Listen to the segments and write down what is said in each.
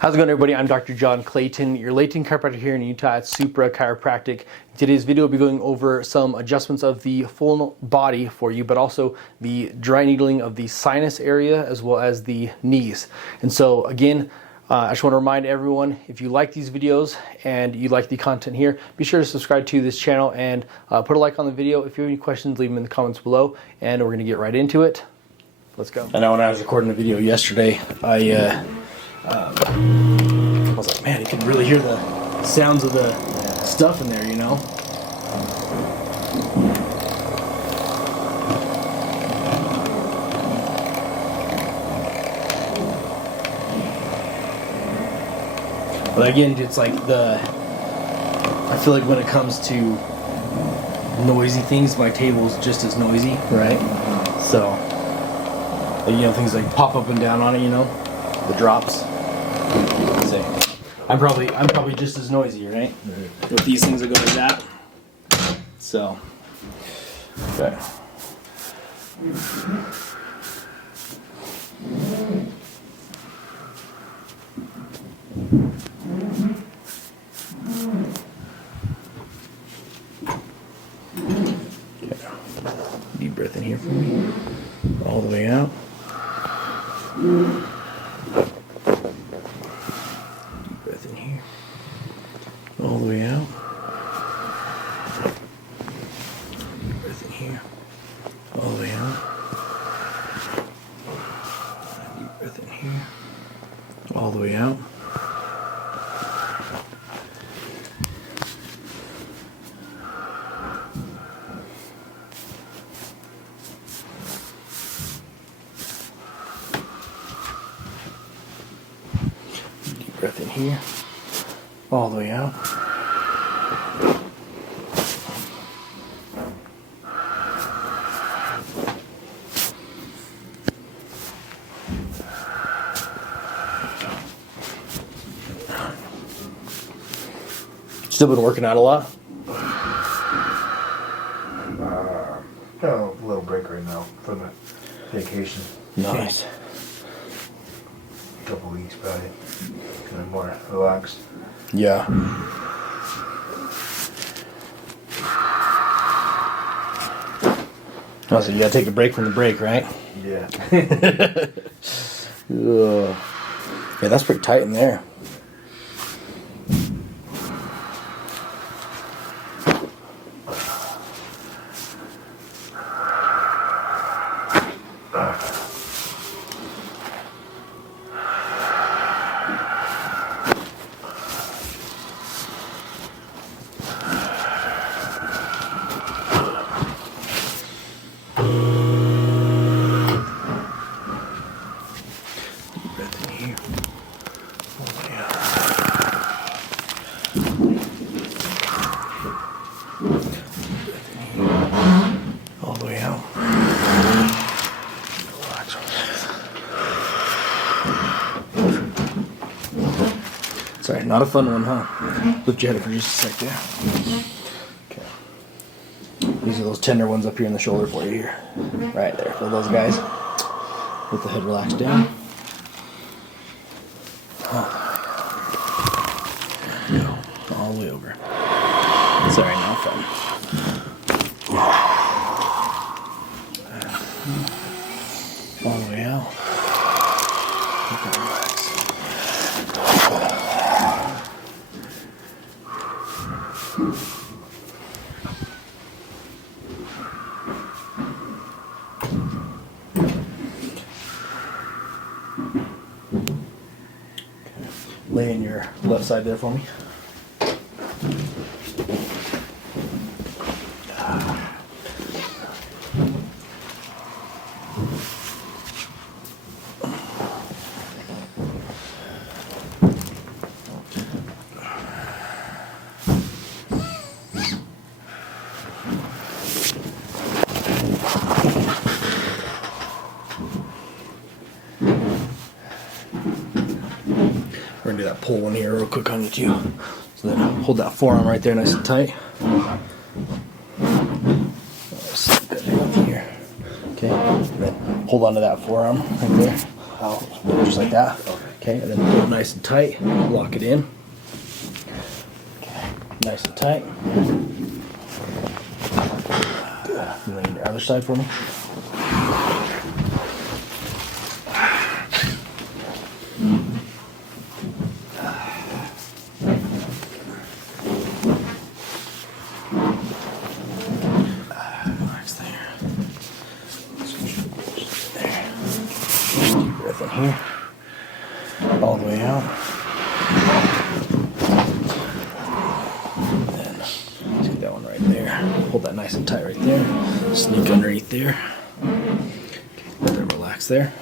How's it going, everybody? I'm Dr. John Clayton, your Layton Chiropractor here in Utah at Supra Chiropractic. Today's video will be going over some adjustments of the full body for you, but also the dry needling of the sinus area as well as the knees. And so again, I just want to remind everyone, if you like these videos and you like the content here, be sure to subscribe to this channel and put a like on the video. If you have any questions, leave them in the comments below, and we're going to get right into it. Let's go. I know when I was recording the video yesterday, I was like, man, you can really hear the sounds of the stuff in there, you know? But again, it's like I feel like when it comes to noisy things, my table's just as noisy, right? So, you know, things like pop up and down on it, you know? The drops. I'm probably just as noisy, right? With these things that go like that. So, okay. Deep breath in here for me. All the way out. All the way out. Breath in here. All the way out. Deep breath in here. All the way out. Deep breath in here. All the way out. Still been working out a lot? Got a little break right now from the vacation. Nice. A couple weeks probably. Kind of more relaxed. Yeah. Oh, so you gotta take a break from the break, right? Yeah. Yeah, that's pretty tight in there. All the way out. Relax. Sorry, not a fun one, huh? Lift your head up for just a sec there. Okay. These are those tender ones up here in the shoulder for you here. Right there. For those guys. Let the head relax down. All the way over. Sorry, not fun. All the way out. Okay, relax. Okay. Lay in your left side there for me. We're gonna do that pull one here real quick on you too. So then hold that forearm right there nice and tight. Slip that down here. Okay. And then hold on to that forearm right there. Just like that. Okay. Okay, and then pull it nice and tight, lock it in. Okay, nice and tight. Good. You lay on the other side for me. Relax there. There. Deep breath in here. All the way out. Then let's get that one right there. Hold that nice and tight right there. Sneak underneath there. Okay, then relax there.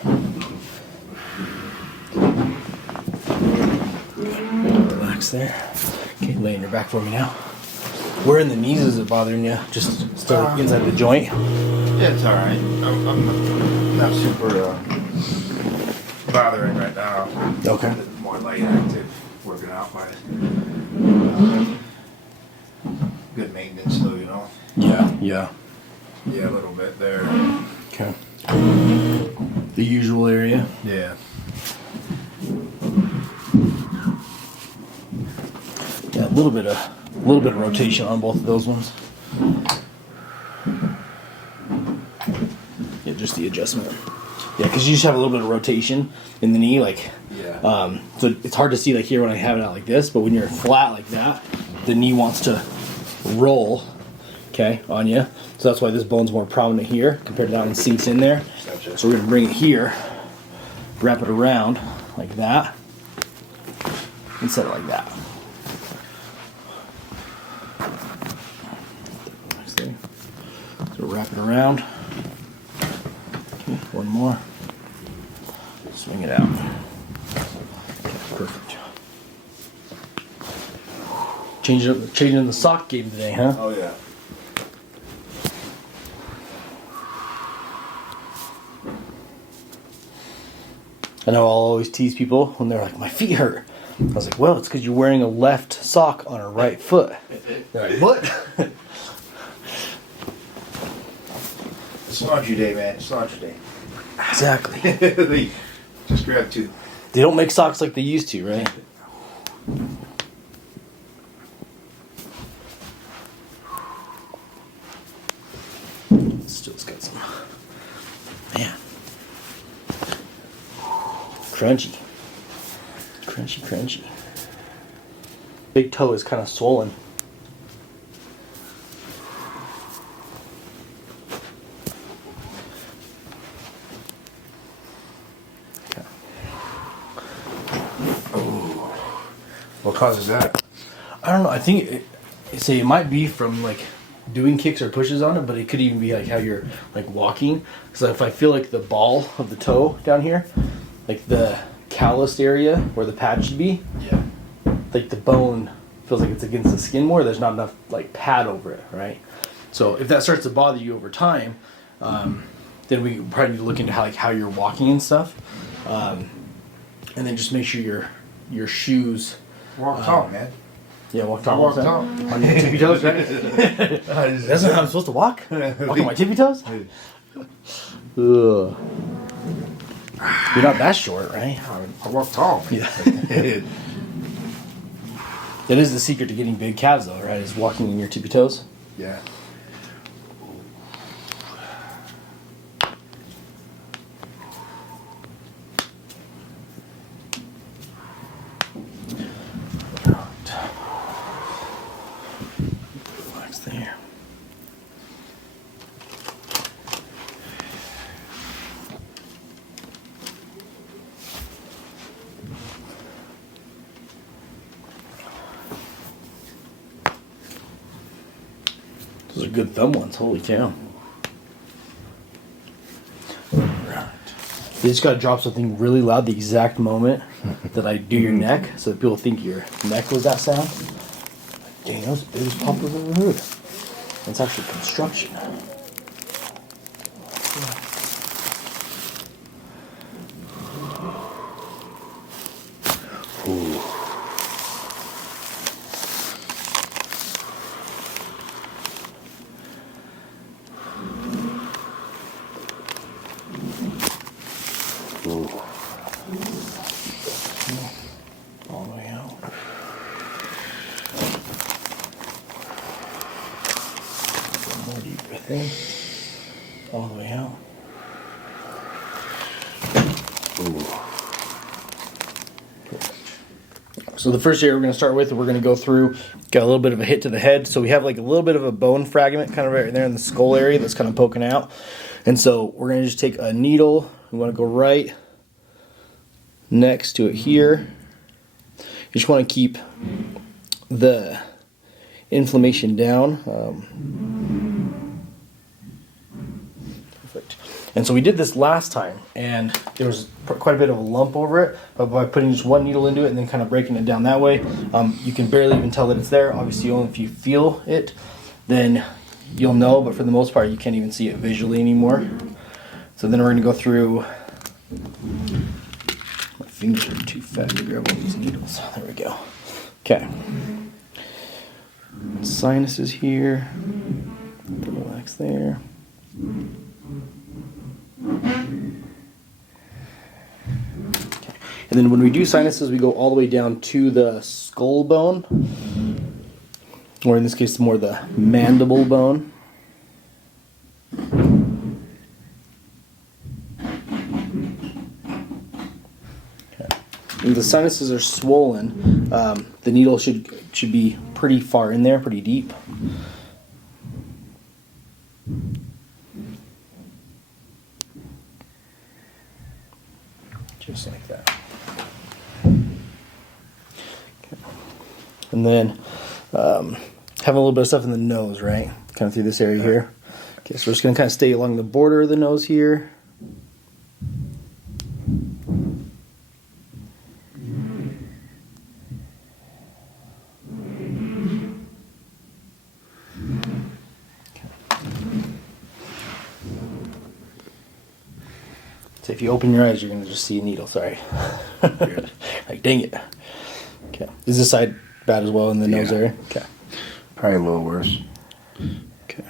Relax there. Okay, lay on your back for me now. Where in the knees is it bothering you? Just still inside the joint? Yeah, it's alright. I'm not super bothering right now. Okay. More light active, working out by good maintenance though, you know? Yeah, yeah. Yeah, a little bit there. Okay. The usual area. Yeah. Yeah, a little bit of rotation on both of those ones. Yeah, just the adjustment. Yeah, because you just have a little bit of rotation in the knee, like. Yeah. So it's hard to see like here when I have it out like this, but when you're flat like that, the knee wants to roll. Okay, on you. So that's why this bone's more prominent here compared to that one sinks in there. Gotcha. So we're gonna bring it here, wrap it around like that, instead of like that. So wrap it around. Okay, one more. Swing it out. Okay, perfect. Changing the sock game today, huh? Oh yeah. I know I'll always tease people when they're like, my feet hurt. I was like, well, it's because you're wearing a left sock on a right foot. They're like, what? It's laundry day, man. It's laundry day. Exactly. Just grab two. They don't make socks like they used to, right? Still's got some. Man. Crunchy. Crunchy, crunchy. Big toe is kind of swollen. Okay. What causes that? I don't know. I think it might be from like doing kicks or pushes on it, but it could even be like how you're like walking. So if I feel like the ball of the toe down here, like the calloused area where the pad should be, Yeah. like the bone feels like it's against the skin more. There's not enough like pad over it, right? So if that starts to bother you over time, then we probably need to look into how you're walking and stuff, and then just make sure your shoes. Walk tall, man. Yeah, walk tall. Walk tall. On your tippy toes, right? That's not how I'm supposed to walk? Walk on my tippy toes? Ugh. You're not that short, right? I walk tall. Man. Yeah. That is the secret to getting big calves, though, right? Is walking in your tippy toes. Yeah. Relax there. Those are good thumb ones. Holy cow. Right. You just gotta drop something really loud the exact moment that I do your neck, so that people think your neck was that sound. Dang, that was the biggest pop I've ever heard. That's actually construction. Ooh. Ooh. all the way out. So the first area we're going to start with, we're going to go through, got a little bit of a hit to the head. So we have like a little bit of a bone fragment kind of right there in the skull area that's kind of poking out. And so we're going to just take a needle. We want to go right next to it here. You just want to keep the inflammation down. Perfect. And so we did this last time, and there was quite a bit of a lump over it, but by putting just one needle into it and then kind of breaking it down that way, you can barely even tell that it's there. Obviously, only if you feel it, then you'll know, but for the most part, you can't even see it visually anymore. So then we're going to go through, my fingers are too fat to grab all these needles. There we go. Okay. Sinus is here. Relax there. Okay. And then when we do sinuses, we go all the way down to the skull bone, or in this case, more the mandible bone. If the sinuses are swollen, the needle should be pretty far in there, pretty deep. Just like that. Okay. And then having a little bit of stuff in the nose, right? Kind of through this area here. Okay, so we're just going to kind of stay along the border of the nose here. So if you open your eyes, you're going to just see a needle. Sorry. Like, dang it. Okay. Is this side bad as well in the nose area? Okay. Probably a little worse. Okay.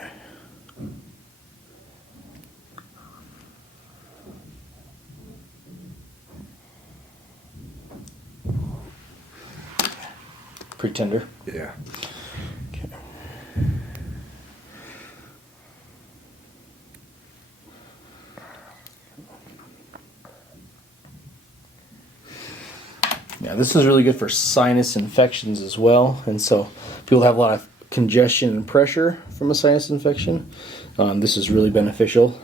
Pretty tender. Yeah. Okay. Yeah, this is really good for sinus infections as well. And so people have a lot of congestion and pressure from a sinus infection. This is really beneficial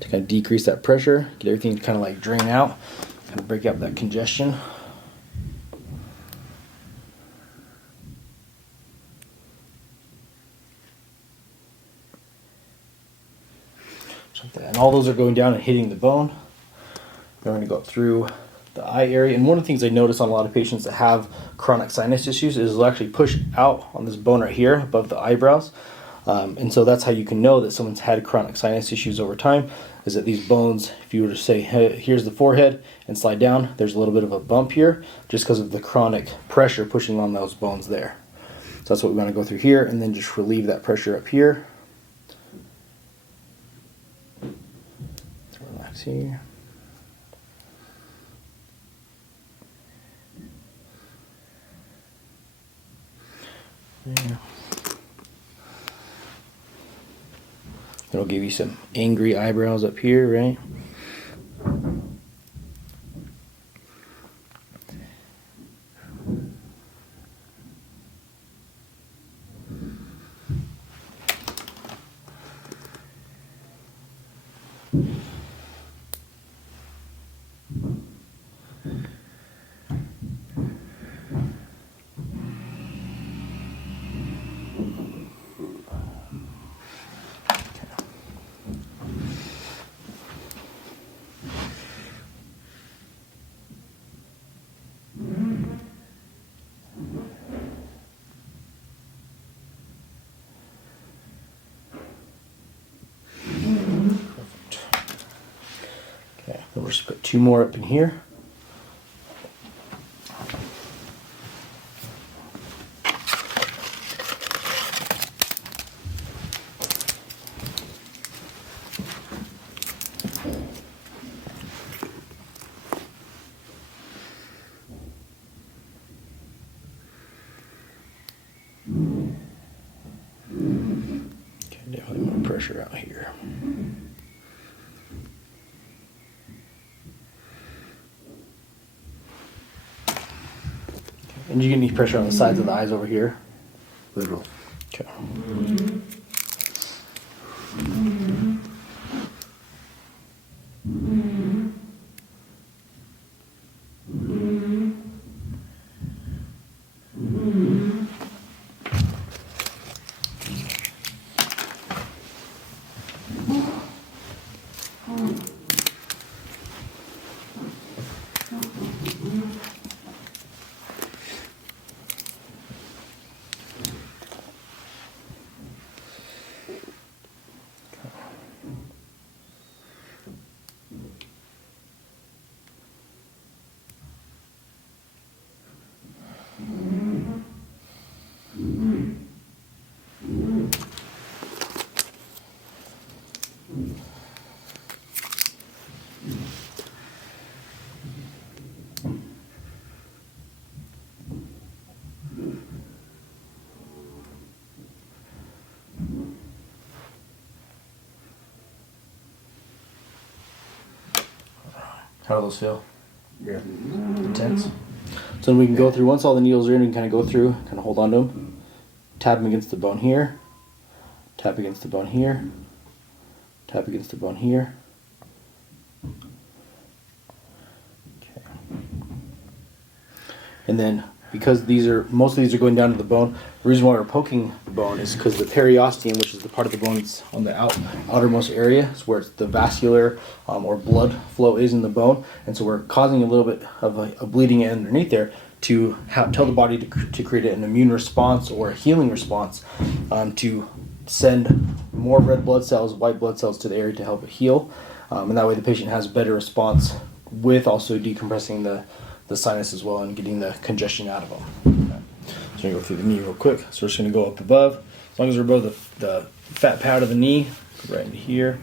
to kind of decrease that pressure, get everything to kind of like drain out, kind of break up that congestion. And all those are going down and hitting the bone. Then we're going to go through the eye area. And one of the things I notice on a lot of patients that have chronic sinus issues is they'll actually push out on this bone right here above the eyebrows. And so that's how you can know that someone's had chronic sinus issues over time, is that these bones, if you were to say, hey, here's the forehead and slide down, there's a little bit of a bump here just because of the chronic pressure pushing on those bones there. So that's what we want to go through here, and then just relieve that pressure up here. So relax here. Yeah. It'll give you some angry eyebrows up here, right? Then we'll just put two more up in here. Okay, definitely more pressure out here. And you get any pressure on the sides of the eyes over here? Little. Okay. How do those feel? Yeah. Intense? So then we can go through, once all the needles are in, we can kind of go through, kind of hold on to them, tap them against the bone here, tap against the bone here, tap against the bone here. Okay. And then, because most of these are going down to the bone, the reason why we're poking the bone is because the periosteum, which is the part of the bone that's on the outermost area, is where the vascular or blood flow is in the bone, and so we're causing a little bit of a bleeding underneath there to tell the body to create an immune response or a healing response, to send more red blood cells, white blood cells to the area to help it heal, and that way the patient has a better response with also decompressing the sinus as well and getting the congestion out of them. Okay. So we're going to go through the knee real quick. So we're just going to go up above. As long as we're above the fat pad of the knee, go right into here.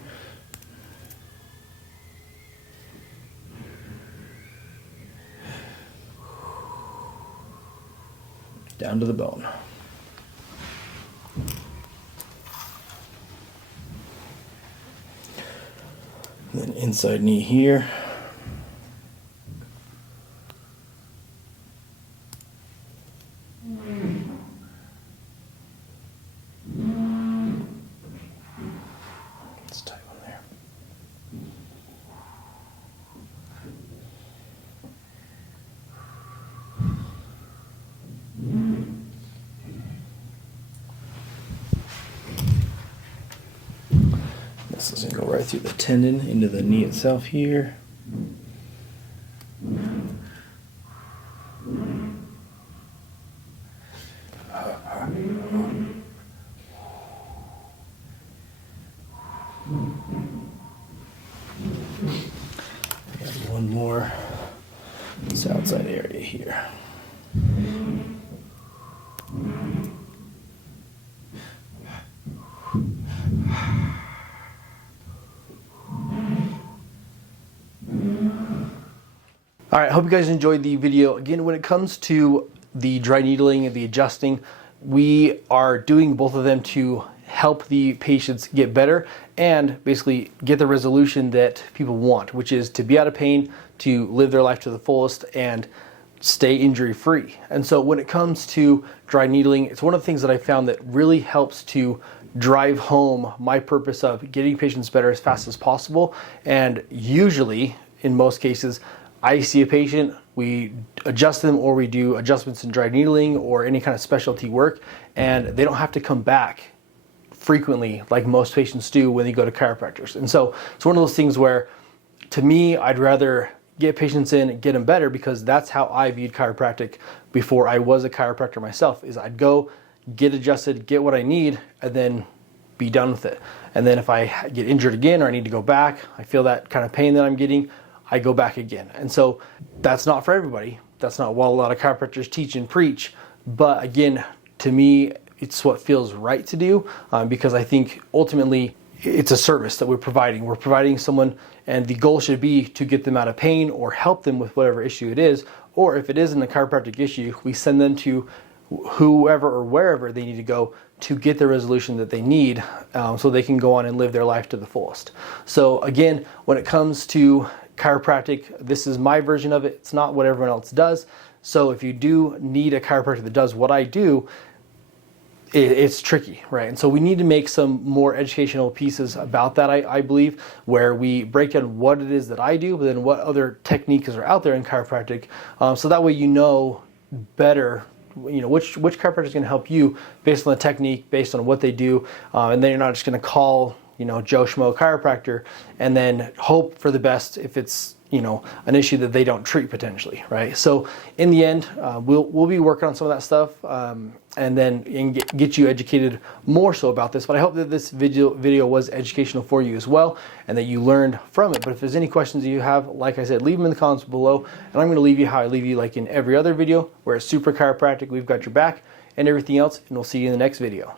Down to the bone. And then inside knee here. It's tight one there. This is going to go right through the tendon into the knee itself here. And one more, this outside area here. All right, I hope you guys enjoyed the video. Again, when it comes to the dry needling and the adjusting, we are doing both of them to help the patients get better and basically get the resolution that people want, which is to be out of pain, to live their life to the fullest, and stay injury free. And so when it comes to dry needling, it's one of the things that I found that really helps to drive home my purpose of getting patients better as fast as possible. And usually, in most cases, I see a patient, we adjust them, or we do adjustments in dry needling or any kind of specialty work, and they don't have to come back frequently like most patients do when they go to chiropractors. And so it's one of those things where, to me, I'd rather get patients in and get them better, because that's how I viewed chiropractic before I was a chiropractor myself, is I'd go, get adjusted, get what I need, and then be done with it. And then if I get injured again or I need to go back, I feel that kind of pain that I'm getting, I go back again. And so that's not for everybody. That's not what a lot of chiropractors teach and preach. But again, to me, it's what feels right to do, because I think ultimately it's a service that we're providing. We're providing someone, and the goal should be to get them out of pain or help them with whatever issue it is. Or if it isn't a chiropractic issue, we send them to whoever or wherever they need to go to get the resolution that they need, so they can go on and live their life to the fullest. So again, when it comes to chiropractic, this is my version of it. It's not what everyone else does. So if you do need a chiropractor that does what I do, it's tricky, right? And so we need to make some more educational pieces about that, I believe, where we break down what it is that I do, but then what other techniques are out there in chiropractic, so that way you know better, you know, which chiropractor is going to help you based on the technique, based on what they do, and then you're not just going to call, you know, Joe Schmo chiropractor and then hope for the best if it's, you know, an issue that they don't treat potentially, right? So in the end, we'll be working on some of that stuff, and then get you educated more so about this. But I hope that this video was educational for you as well, and that you learned from it. But if there's any questions that you have, like I said, leave them in the comments below, and I'm going to leave you how I leave you, like in every other video, where at Supra Chiropractic, we've got your back and everything else, and we'll see you in the next video.